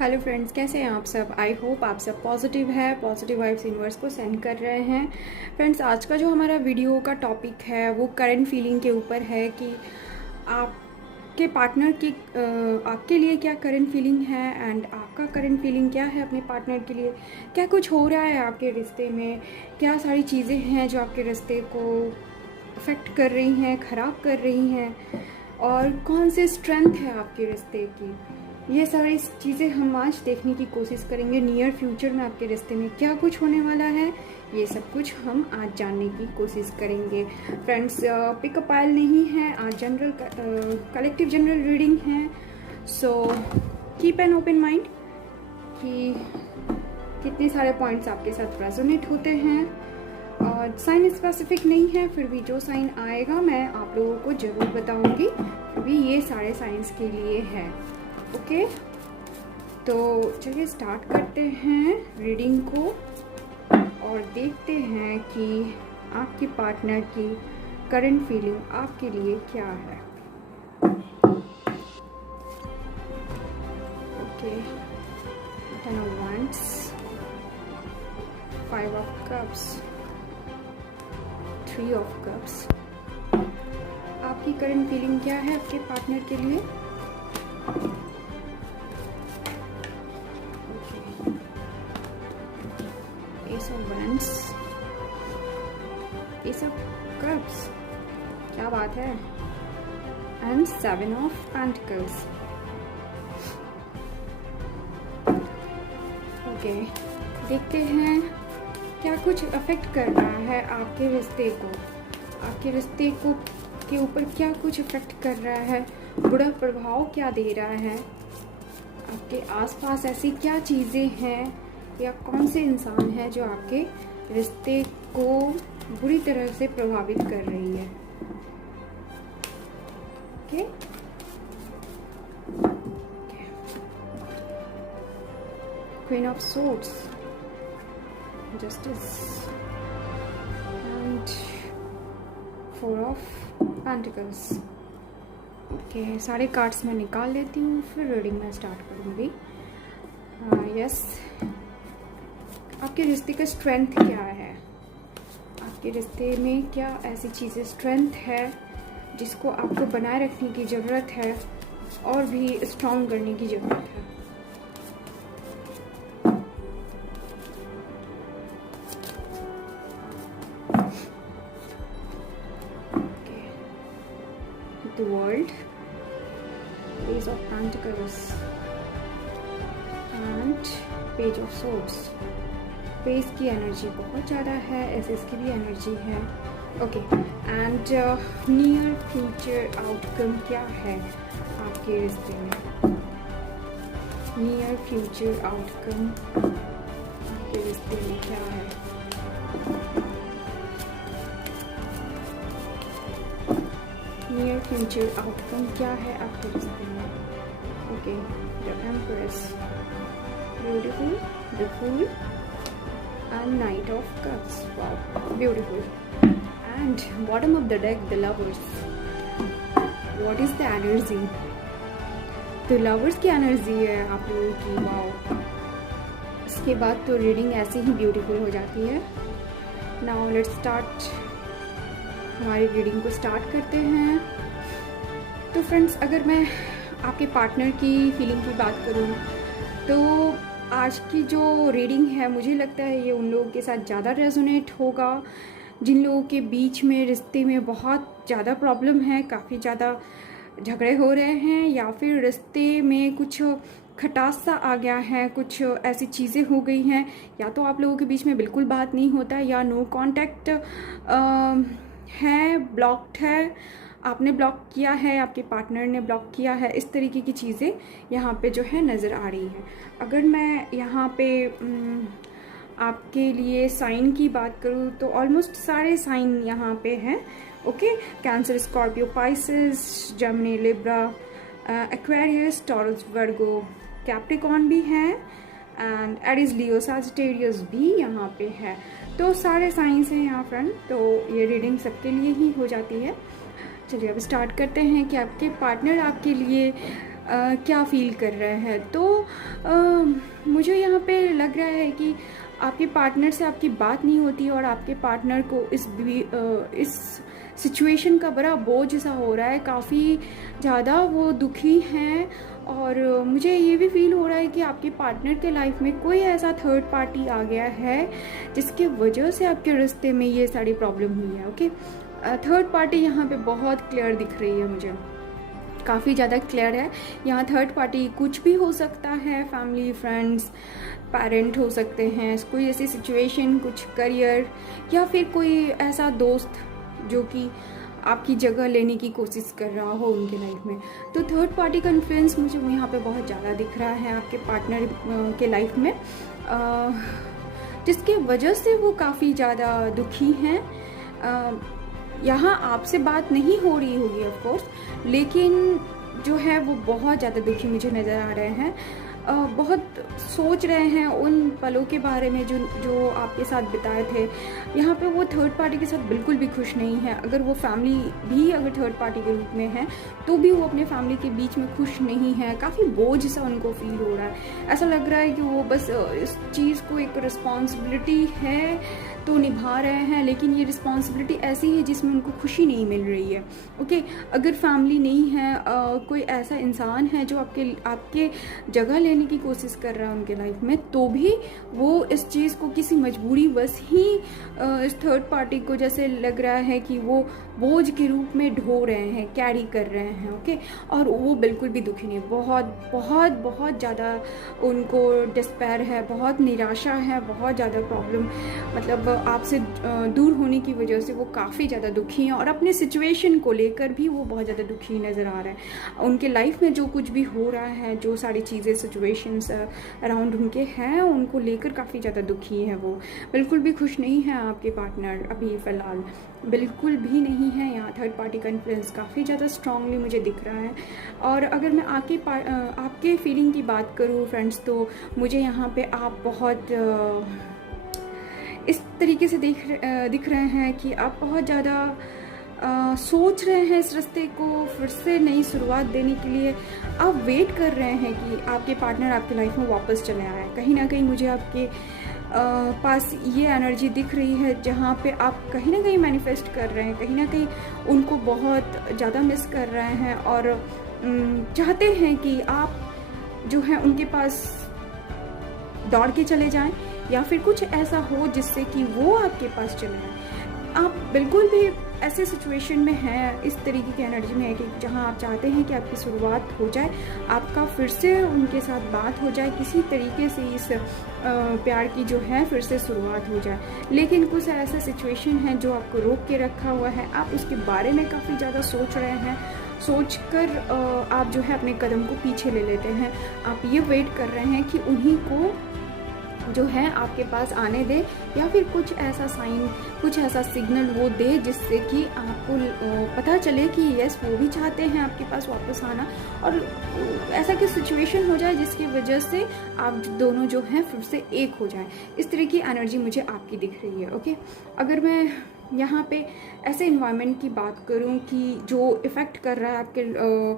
Hello friends, कैसे हैं आप सब। आई होप आप सब पॉजिटिव है, पॉजिटिव वाइब्स यूनिवर्स को सेंड कर रहे हैं। फ्रेंड्स, आज का जो हमारा वीडियो का टॉपिक है वो करंट फीलिंग के ऊपर है कि आपके पार्टनर की आपके लिए क्या करंट फीलिंग है एंड आपका करंट फीलिंग क्या है अपने पार्टनर के लिए। क्या कुछ हो रहा है आपके रिश्ते में, क्या सारी चीज़ें हैं जो आपके रिश्ते को अफेक्ट कर रही हैं, ख़राब कर रही हैं, और कौन सी स्ट्रेंथ है आपके रिश्ते की। ये सारी चीज़ें हम आज देखने की कोशिश करेंगे। नियर फ्यूचर में आपके रिश्ते में क्या कुछ होने वाला है, ये सब कुछ हम आज जानने की कोशिश करेंगे। फ्रेंड्स, पिकअप आयल नहीं है आज, जनरल कलेक्टिव जनरल रीडिंग है। So keep an open mind कि कितने सारे पॉइंट्स आपके साथ रेजोनेट होते हैं। और साइन स्पेसिफिक नहीं है, फिर भी जो साइन आएगा मैं आप लोगों को ज़रूर बताऊंगी। फिर भी ये सारे साइंस के लिए है। ओके, तो चलिए स्टार्ट करते हैं रीडिंग को और देखते हैं कि आपके पार्टनर की करंट फीलिंग आपके लिए क्या है। Okay, 10 of Wands, 5 of Cups, 3 of Cups। आपकी करंट फीलिंग क्या है आपके पार्टनर के लिए। Ace of Wands, Ace of Cups, क्या बात है, and 7 of Pentacles। ओके, देखते हैं क्या कुछ अफेक्ट कर रहा है आपके रिश्ते को। आपके रिश्ते को के ऊपर क्या कुछ अफेक्ट कर रहा है, बुरा प्रभाव क्या दे रहा है। आपके आसपास ऐसी क्या चीज़ें हैं या कौन से इंसान है जो आपके रिश्ते को बुरी तरह से प्रभावित कर रही है। Okay, queen of swords, justice and 4 of pentacles. Okay, सारे कार्ड्स मैं निकाल लेती हूँ, फिर रीडिंग में स्टार्ट करूँगी। यस, आपके रिश्ते का स्ट्रेंथ क्या है। आपके रिश्ते में क्या ऐसी चीज़ें स्ट्रेंथ है जिसको आपको बनाए रखने की ज़रूरत है और भी स्ट्रॉन्ग करने की ज़रूरत है। The world, page of pentacles and page of swords. Page की एनर्जी बहुत ज़्यादा है, एसेस की भी एनर्जी है। Okay, and near future outcome क्या है आपके रिश्ते में। नियर फ्यूचर आउटकम आपके रिश्ते में क्या है। नियर फ्यूचर आउटकम क्या है आपके रिश्ते में। Okay, the empress, beautiful, the fool and Knight of Cups। Wow, beautiful। And bottom of the deck, the Lovers। What is the energy? तो Lovers की एनर्जी है आप लोगों की। वाओ, इसके बाद तो रीडिंग ऐसे ही ब्यूटीफुल हो जाती है। नाउ लेट्स स्टार्ट, हमारी रीडिंग को स्टार्ट करते हैं। तो फ्रेंड्स, अगर मैं आपके पार्टनर की फीलिंग की बात करूँ तो आज की जो रीडिंग है मुझे लगता है ये उन लोगों के साथ ज़्यादा रेजोनेट होगा जिन लोगों के बीच में रिश्ते में बहुत ज़्यादा प्रॉब्लम है, काफ़ी ज़्यादा झगड़े हो रहे हैं, या फिर रिश्ते में कुछ खटास सा आ गया है, कुछ ऐसी चीज़ें हो गई हैं, या तो आप लोगों के बीच में बिल्कुल बात नहीं होता, या नो कांटेक्ट है, ब्लॉक्ड है, आपने ब्लॉक किया है, आपके पार्टनर ने ब्लॉक किया है। इस तरीके की चीज़ें यहाँ पे जो है नज़र आ रही है। अगर मैं यहाँ पे आपके लिए साइन की बात करूँ तो ऑलमोस्ट सारे साइन यहाँ पे हैं। Okay, Cancer, Scorpio, Pisces, Gemini, Libra, Aquarius, Taurus, Virgo, Capricorn भी हैं एंड एरीज, लियो, सजिटेरियस भी यहाँ पे है। तो सारे साइंस हैं यहाँ फ्रेंड, तो ये रीडिंग सबके लिए ही हो जाती है। चलिए अब स्टार्ट करते हैं कि आपके पार्टनर आपके लिए क्या फ़ील कर रहे हैं। तो मुझे यहाँ पे लग रहा है कि आपके पार्टनर से आपकी बात नहीं होती और आपके पार्टनर को इस सिचुएशन का बड़ा बोझ सा हो रहा है, काफ़ी ज़्यादा वो दुखी हैं। और मुझे ये भी फील हो रहा है कि आपके पार्टनर के लाइफ में कोई ऐसा थर्ड पार्टी आ गया है जिसके वजह से आपके रिश्ते में ये सारी प्रॉब्लम हुई है। ओके, थर्ड पार्टी यहाँ पे बहुत क्लियर दिख रही है मुझे, काफ़ी ज़्यादा क्लियर है। यहाँ थर्ड पार्टी कुछ भी हो सकता है, फैमिली, फ्रेंड्स, पेरेंट हो सकते हैं, कोई ऐसी सिचुएशन, कुछ करियर, या फिर कोई ऐसा दोस्त जो कि आपकी जगह लेने की कोशिश कर रहा हो उनके लाइफ में। तो थर्ड पार्टी का इन्फ्लुएंस मुझे यहाँ पे बहुत ज़्यादा दिख रहा है आपके पार्टनर के लाइफ में, जिसके वजह से वो काफ़ी ज़्यादा दुखी हैं। यहाँ आपसे बात नहीं हो रही होगी ऑफ कोर्स, लेकिन जो है वो बहुत ज़्यादा दुखी मुझे नज़र आ रहे हैं। बहुत सोच रहे हैं उन पलों के बारे में जो आपके साथ बिताए थे। यहाँ पे वो थर्ड पार्टी के साथ बिल्कुल भी खुश नहीं है। अगर वो फैमिली भी अगर थर्ड पार्टी के रूप में है तो भी वो अपने फैमिली के बीच में खुश नहीं है। काफ़ी बोझ सा उनको फील हो रहा है। ऐसा लग रहा है कि वो बस इस चीज़ को एक रिस्पॉन्सिबिलिटी है तो निभा रहे हैं, लेकिन ये रिस्पॉन्सिबिलिटी ऐसी है जिसमें उनको खुशी नहीं मिल रही है। ओके, अगर फैमिली नहीं है, कोई ऐसा इंसान है जो आपके जगह लेने की कोशिश कर रहा है उनके लाइफ में, तो भी वो इस चीज़ को किसी मजबूरी बस ही इस थर्ड पार्टी को जैसे लग रहा है कि वो बोझ के रूप में ढो रहे हैं, कैरी कर रहे हैं। ओके, और वो बिल्कुल भी दुखी नहीं, बहुत बहुत बहुत ज़्यादा उनको डिस्पेयर है, बहुत निराशा है, बहुत ज़्यादा प्रॉब्लम, मतलब आपसे दूर होने की वजह से वो काफ़ी ज़्यादा दुखी हैं और अपने सिचुएशन को लेकर भी वो बहुत ज़्यादा दुखी नज़र आ रहे हैं। उनके लाइफ में जो कुछ भी हो रहा है, जो सारी चीज़ें सिचुएशंस अराउंड उनके हैं, उनको लेकर काफ़ी ज़्यादा दुखी हैं। वो बिल्कुल भी खुश नहीं है आपके पार्टनर, अभी फ़िलहाल बिल्कुल भी नहीं है। यहाँ थर्ड पार्टी का इन्फ्लुएंस काफ़ी ज़्यादा स्ट्रांगली मुझे दिख रहा है। और अगर मैं आपके फीलिंग की बात करूँ फ्रेंड्स, तो मुझे यहाँ पे आप बहुत इस तरीके से दिख रहे हैं कि आप बहुत ज़्यादा सोच रहे हैं इस रिश्ते को फिर से नई शुरुआत देने के लिए। आप वेट कर रहे हैं कि आपके पार्टनर आपकी लाइफ में वापस चले आए। कहीं ना कहीं मुझे आपके पास ये एनर्जी दिख रही है जहाँ पे आप कहीं ना कहीं मैनिफेस्ट कर रहे हैं, कहीं ना कहीं उनको बहुत ज़्यादा मिस कर रहे हैं और चाहते हैं कि आप जो है उनके पास दौड़ के चले जाएं, या फिर कुछ ऐसा हो जिससे कि वो आपके पास चले आए। आप बिल्कुल भी ऐसे सिचुएशन में हैं, इस तरीके की एनर्जी में है कि जहां आप चाहते हैं कि आपकी शुरुआत हो जाए, आपका फिर से उनके साथ बात हो जाए, किसी तरीके से इस प्यार की जो है फिर से शुरुआत हो जाए। लेकिन कुछ ऐसा सिचुएशन है जो आपको रोक के रखा हुआ है। आप उसके बारे में काफ़ी ज़्यादा सोच रहे हैं, सोचकर आप जो है अपने कदम को पीछे ले लेते हैं। आप ये वेट कर रहे हैं कि उन्हीं को जो है आपके पास आने दे, या फिर कुछ ऐसा साइन, कुछ ऐसा सिग्नल वो दे जिससे कि आपको पता चले कि यस वो भी चाहते हैं आपके पास वापस आना, और ऐसा कि सिचुएशन हो जाए जिसकी वजह से आप दोनों जो हैं फिर से एक हो जाएं। इस तरह की एनर्जी मुझे आपकी दिख रही है। ओके, अगर मैं यहाँ पे ऐसे इन्वायरमेंट की बात करूँ कि जो इफ़ेक्ट कर रहा है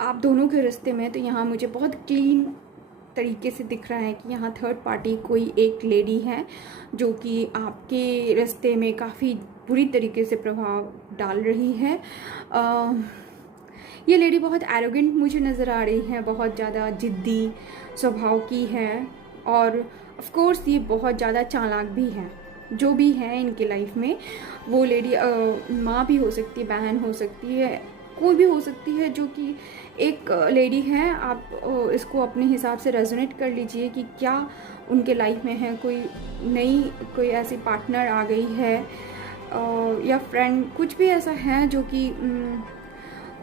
आप दोनों के रिश्ते में, तो यहाँ मुझे बहुत क्लीन तरीके से दिख रहा है कि यहाँ थर्ड पार्टी कोई एक लेडी है जो कि आपके रिश्ते में काफ़ी बुरी तरीके से प्रभाव डाल रही है। ये लेडी बहुत एरोगेंट मुझे नज़र आ रही है, बहुत ज़्यादा जिद्दी स्वभाव की है, और ऑफ कोर्स ये बहुत ज़्यादा चालाक भी है। जो भी है इनके लाइफ में, वो लेडी माँ भी हो सकती है, बहन हो सकती है, कोई भी हो सकती है जो कि एक लेडी है। आप इसको अपने हिसाब से रेजोनेट कर लीजिए कि क्या उनके लाइफ में है, कोई ऐसी पार्टनर आ गई है या फ्रेंड, कुछ भी ऐसा है जो कि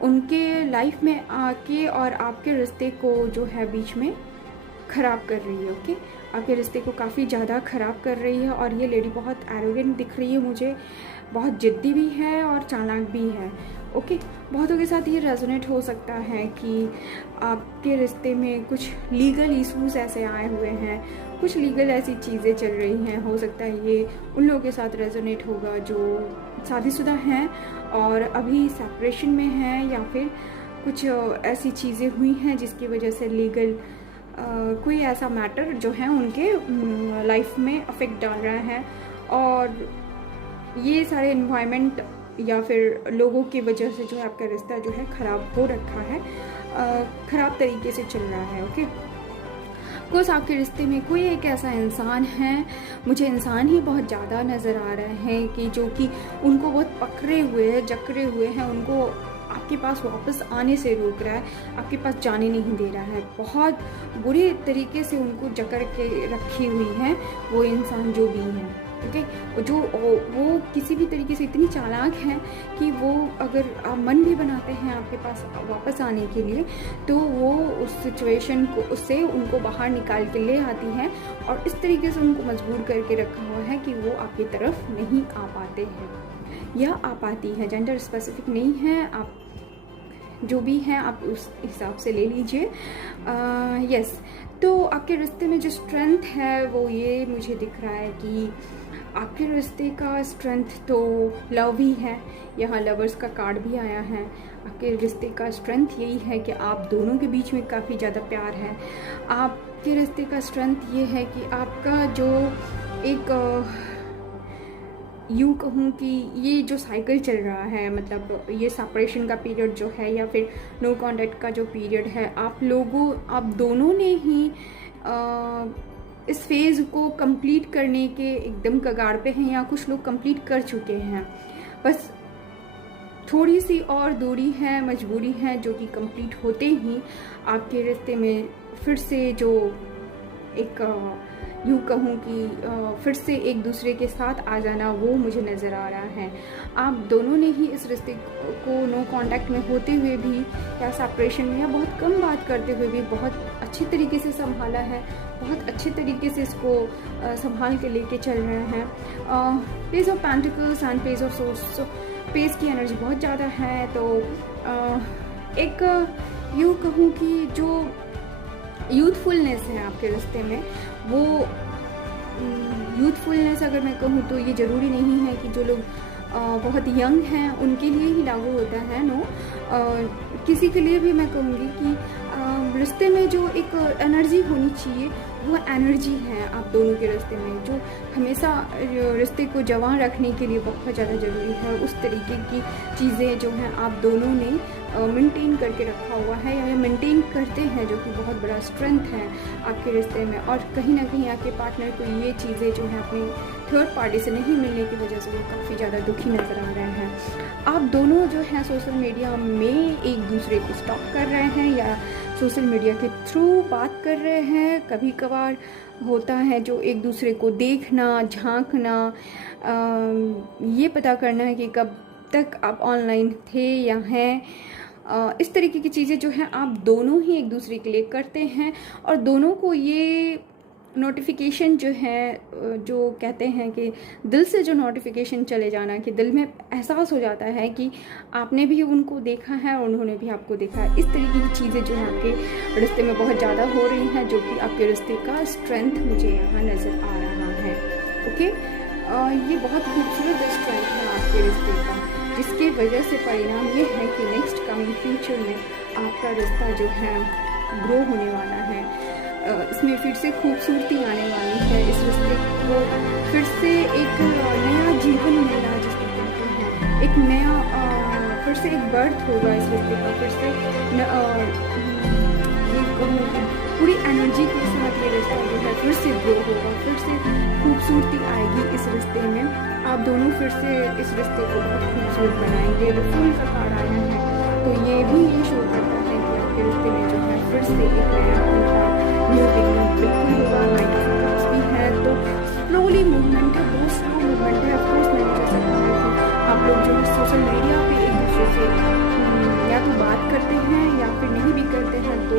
उनके लाइफ में आके और आपके रिश्ते को जो है बीच में ख़राब कर रही है। ओके, आपके रिश्ते को काफ़ी ज़्यादा ख़राब कर रही है। और ये लेडी बहुत एरोगेंट दिख रही है मुझे, बहुत जिद्दी भी है और चालाक भी है। ओके, बहुतों के साथ ये रेजोनेट हो सकता है कि आपके रिश्ते में कुछ लीगल इश्यूज ऐसे आए हुए हैं, कुछ लीगल ऐसी चीज़ें चल रही हैं। हो सकता है ये उन लोगों के साथ रेजोनेट होगा जो शादीशुदा हैं और अभी सेपरेशन में हैं, या फिर कुछ ऐसी चीज़ें हुई हैं जिसकी वजह से लीगल कोई ऐसा मैटर जो है उनके लाइफ में अफेक्ट डाल रहा है, और ये सारे एनवायरनमेंट या फिर लोगों की वजह से जो है आपका रिश्ता जो है ख़राब हो रखा है, ख़राब तरीके से चल रहा है। ओके, कुछ आपके रिश्ते में कोई एक ऐसा इंसान है, मुझे इंसान ही बहुत ज़्यादा नज़र आ रहे हैं कि जो कि उनको बहुत पकड़े हुए हैं, जकड़े हुए हैं, उनको आपके पास वापस आने से रोक रहा है, आपके पास जाने नहीं दे रहा है, बहुत बुरी तरीके से उनको जकड़ के रखी हुई है वो इंसान जो भी है। ओके, वो किसी भी तरीके से इतनी चालाक है कि वो अगर आप मन भी बनाते हैं आपके पास वापस आने के लिए, तो वो उस सिचुएशन को उससे उनको बाहर निकाल के ले आती है और इस तरीके से उनको मजबूर करके रखा हुआ है कि वो आपकी तरफ नहीं आ पाते हैं या आ पाती है। जेंडर स्पेसिफिक नहीं है, आप जो भी हैं आप उस हिसाब से ले लीजिए। यस, तो आपके रिश्ते में जो स्ट्रेंथ है वो ये मुझे दिख रहा है कि आपके रिश्ते का स्ट्रेंथ तो लव ही है, यहाँ लवर्स का कार्ड भी आया है। आपके रिश्ते का स्ट्रेंथ यही है कि आप दोनों के बीच में काफ़ी ज़्यादा प्यार है। आपके रिश्ते का स्ट्रेंथ ये है कि आपका जो एक यूँ कहूँ कि ये जो साइकिल चल रहा है, मतलब ये सेपरेशन का पीरियड जो है या फिर नो कॉन्टैक्ट का जो पीरियड है, आप दोनों ने ही इस फेज़ को कंप्लीट करने के एकदम कगार पे हैं, या कुछ लोग कंप्लीट कर चुके हैं, बस थोड़ी सी और दूरी है, मजबूरी है, जो कि कंप्लीट होते ही आपके रिश्ते में फिर से जो एक यूँ कहूँ कि फिर से एक दूसरे के साथ आ जाना वो मुझे नज़र आ रहा है। आप दोनों ने ही इस रिश्ते को नो कांटेक्ट में होते हुए भी या सेपरेशन में या बहुत कम बात करते हुए भी बहुत अच्छी तरीके से संभाला है, बहुत अच्छे तरीके से इसको संभाल के लेके चल रहे हैं। Page of pentacles and page of source, page की एनर्जी बहुत ज़्यादा है, तो एक यूँ कहूँ कि जो यूथफुलनेस है आपके रिश्ते में, वो यूथफुलनेस अगर मैं कहूँ तो ये ज़रूरी नहीं है कि जो लोग बहुत यंग हैं उनके लिए ही लागू होता है, नो, किसी के लिए भी मैं कहूँगी कि रिश्ते में जो एक एनर्जी होनी चाहिए वो एनर्जी है आप दोनों के रिश्ते में, जो हमेशा रिश्ते को जवान रखने के लिए बहुत ज़्यादा ज़रूरी है। उस तरीके की चीज़ें जो हैं आप दोनों ने मेंटेन करके रखा हुआ है या मेंटेन करते हैं, जो कि बहुत बड़ा स्ट्रेंथ है आपके रिश्ते में। और कहीं ना कहीं आपके पार्टनर को ये चीज़ें जो हैं अपनी थर्ड पार्टी से नहीं मिलने की वजह से वो काफ़ी ज़्यादा दुखी नज़र आ रहे हैं। आप दोनों जो हैं सोशल मीडिया में एक दूसरे को स्टॉक कर रहे हैं या सोशल मीडिया के थ्रू बात कर रहे हैं। कभी कभार होता है जो एक दूसरे को देखना, झांकना, ये पता करना है कि कब तक आप ऑनलाइन थे या हैं, इस तरीके की चीज़ें जो हैं आप दोनों ही एक दूसरे के लिए करते हैं। और दोनों को ये नोटिफिकेशन जो है, जो कहते हैं कि दिल से जो नोटिफिकेशन चले जाना, कि दिल में एहसास हो जाता है कि आपने भी उनको देखा है और उन्होंने भी आपको देखा है, इस तरीके की चीज़ें जो हैं आपके रिश्ते में बहुत ज़्यादा हो रही हैं, जो कि आपके रिश्ते का स्ट्रेंथ मुझे यहाँ नज़र आ रहा है। ओके, ये बहुत खूबसूरत स्ट्रेंथ है आपके रिश्ते का, जिसकी वजह से परिणाम ये है कि नेक्स्ट कमिंग फ्यूचर में आपका रिश्ता जो है ग्रो होने वाला है। इसमें फिर से खूबसूरती आने वाली है, इस रिश्ते को फिर से एक नया जीवन मिलना जिसको कहते हैं, एक नया फिर से एक बर्थ होगा इस रिश्ते का, फिर से ये कहूँ पूरी एनर्जी के साथ ये रिश्ता जो है फिर से ग्रो होगा, फिर से खूबसूरती आएगी इस रिश्ते में। आप दोनों फिर से इस रिश्ते को बहुत खूबसूरत बनाएंगे। द फूल का कार्ड आया है, तो ये भी ये शो करता है कि आपके रिश्ते में जो है फिर से एक नया न्यू बिगिनिंग बिल्कुल होगा। नाइट ऑफ कप्स भी है, तो स्लोली मूवमेंट है, बहुत स्लो मूवमेंट है। ऑफकोर्स मैंने जैसा कहा कि आप लोग जो है सोशल मीडिया पे एक दूसरे से या तो बात करते हैं या फिर नहीं भी करते हैं, तो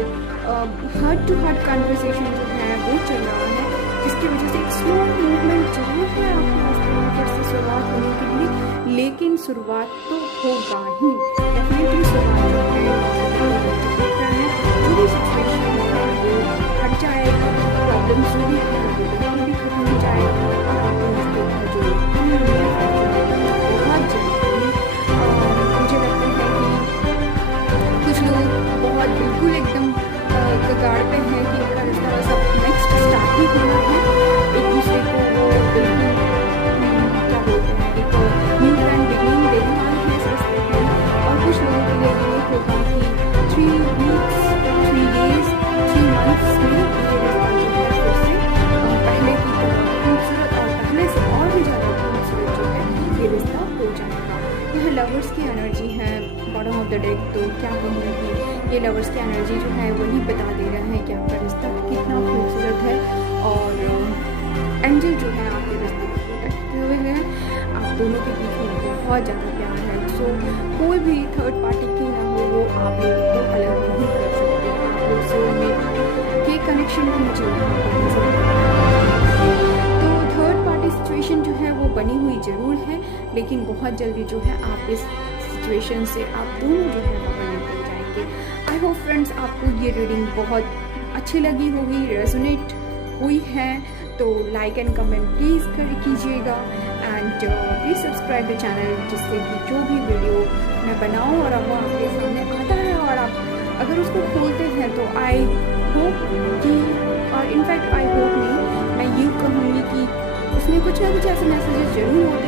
हार्ट टू हार्ट कन्वर्सेशन जो है वो चल रहा है, जिसकी वजह से एक स्लो मूवमेंट जरूर है आपके रास्ते में फिर से शुरुआत होने के लिए, लेकिन शुरुआत तो होगा ही, डेफिनेटली शुरुआत जो है जो भी सिचुएशन है वो हट जाएगा, प्रॉब्लम जो भी है वो भी खत्म हो जाएगा और आपको रिश्ते का जो बहुत जल्दी मुझे लगता है कि कुछ लोगों यूनिवर्स की एनर्जी जो है वही बता दे रहा है कि आपका रिश्ता कितना खूबसूरत है और एंजल जो है आपके रिश्ते को प्रोटेक्ट किए हुए हैं। आप दोनों के बीच में बहुत ज़्यादा प्यार है। सो कोई भी थर्ड पार्टी क्यों ना हो वो आप लोगों को अलग नहीं कर सकते। आप लोग सोलमेट के कनेक्शन को मुझे तो थर्ड पार्टी सिचुएशन जो है वो बनी हुई ज़रूर है, लेकिन बहुत जल्दी जो है आप इस सिचुएशन से आप दोनों जो है बाहर निकल जाएंगे। आई होप फ्रेंड्स आपको ये रीडिंग बहुत अच्छी लगी होगी, रेजोनेट हुई है, तो लाइक एंड कमेंट प्लीज़ कीजिएगा and please subscribe the channel, जिससे कि जो भी वीडियो मैं बनाऊँ और वो आपके सामने आता है और आप अगर उसको खोलते हैं तो आई होप कि, और इनफैक्ट आई होप नहीं, मैं ये कहूँगी कि उसमें कुछ ना कुछ ऐसे मैसेजेस जरूर होते